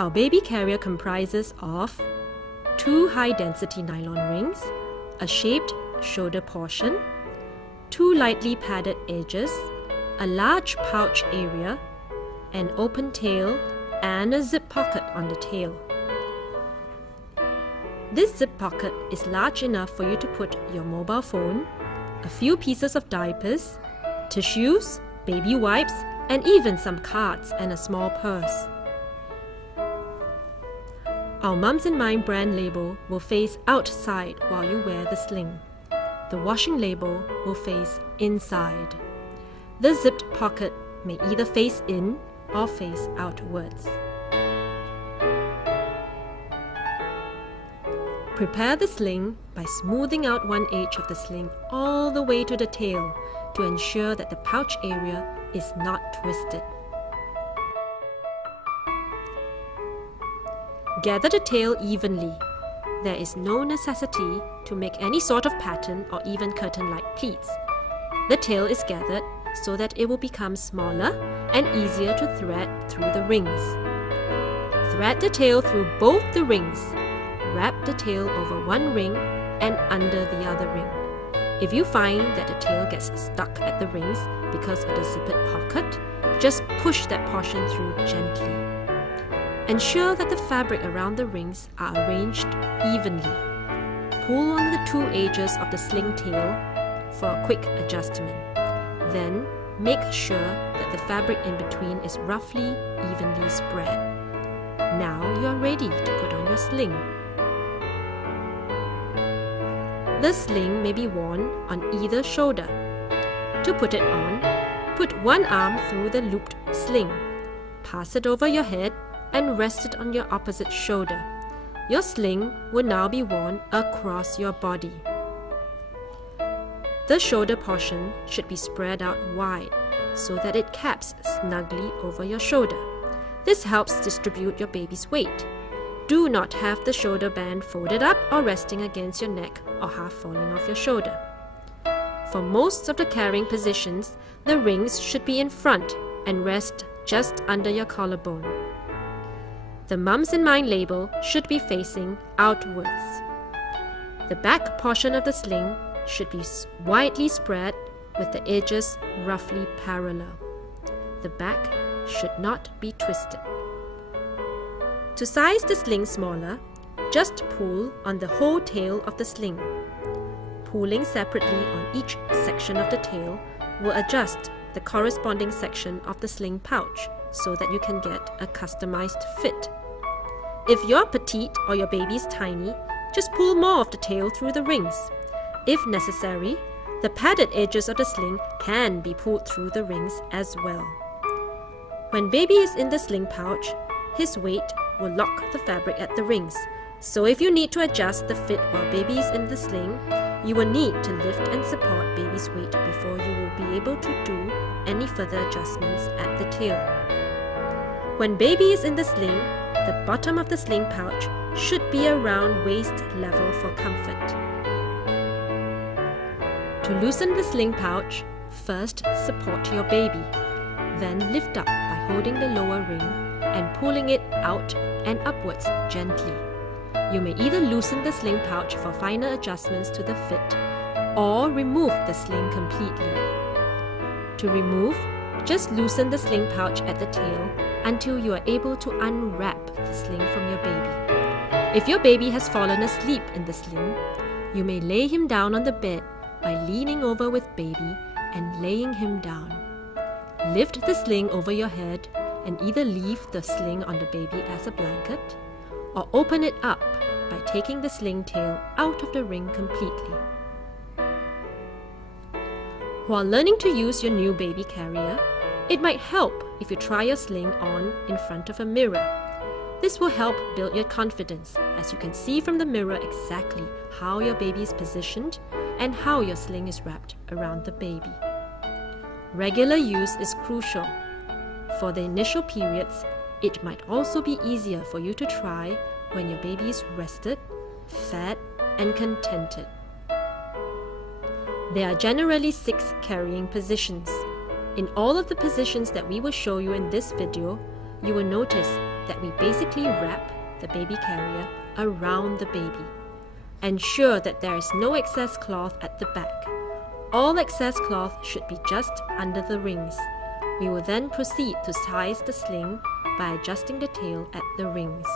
Our baby carrier comprises of 2 high-density nylon rings, a shaped shoulder portion, 2 lightly padded edges, a large pouch area, an open tail, and a zip pocket on the tail. This zip pocket is large enough for you to put your mobile phone, a few pieces of diapers, tissues, baby wipes, and even some cards and a small purse. Our Mums in Mind brand label will face outside while you wear the sling. The washing label will face inside. The zipped pocket may either face in or face outwards. Prepare the sling by smoothing out one edge of the sling all the way to the tail to ensure that the pouch area is not twisted. Gather the tail evenly. There is no necessity to make any sort of pattern or even curtain-like pleats. The tail is gathered so that it will become smaller and easier to thread through the rings. Thread the tail through both the rings. Wrap the tail over one ring and under the other ring. If you find that the tail gets stuck at the rings because of the zippered pocket, just push that portion through gently. Ensure that the fabric around the rings are arranged evenly. Pull on the 2 edges of the sling tail for a quick adjustment. Then, make sure that the fabric in between is roughly evenly spread. Now you are ready to put on your sling. The sling may be worn on either shoulder. To put it on, put one arm through the looped sling. Pass it over your head and rest it on your opposite shoulder. Your sling will now be worn across your body. The shoulder portion should be spread out wide so that it caps snugly over your shoulder. This helps distribute your baby's weight. Do not have the shoulder band folded up or resting against your neck or half falling off your shoulder. For most of the carrying positions, the rings should be in front and rest just under your collarbone. The Mums in Mind label should be facing outwards. The back portion of the sling should be widely spread with the edges roughly parallel. The back should not be twisted. To size the sling smaller, just pull on the whole tail of the sling. Pulling separately on each section of the tail will adjust the corresponding section of the sling pouch so that you can get a customized fit. If you're petite or your baby is tiny, just pull more of the tail through the rings. If necessary, the padded edges of the sling can be pulled through the rings as well. When baby is in the sling pouch, his weight will lock the fabric at the rings. So if you need to adjust the fit while baby is in the sling, you will need to lift and support baby's weight before you will be able to do any further adjustments at the tail. When baby is in the sling, the bottom of the sling pouch should be around waist level for comfort. To loosen the sling pouch, first support your baby, then lift up by holding the lower ring and pulling it out and upwards gently. You may either loosen the sling pouch for finer adjustments to the fit or remove the sling completely. To remove, just loosen the sling pouch at the tail until you are able to unwrap the sling from your baby. If your baby has fallen asleep in the sling, you may lay him down on the bed by leaning over with baby and laying him down. Lift the sling over your head and either leave the sling on the baby as a blanket or open it up by taking the sling tail out of the ring completely. While learning to use your new baby carrier, it might help if you try your sling on in front of a mirror. This will help build your confidence as you can see from the mirror exactly how your baby is positioned and how your sling is wrapped around the baby. Regular use is crucial. For the initial periods, it might also be easier for you to try when your baby is rested, fed, and contented. There are generally 6 carrying positions. In all of the positions that we will show you in this video, you will notice that we basically wrap the baby carrier around the baby. Ensure that there is no excess cloth at the back. All excess cloth should be just under the rings. We will then proceed to size the sling by adjusting the tail at the rings.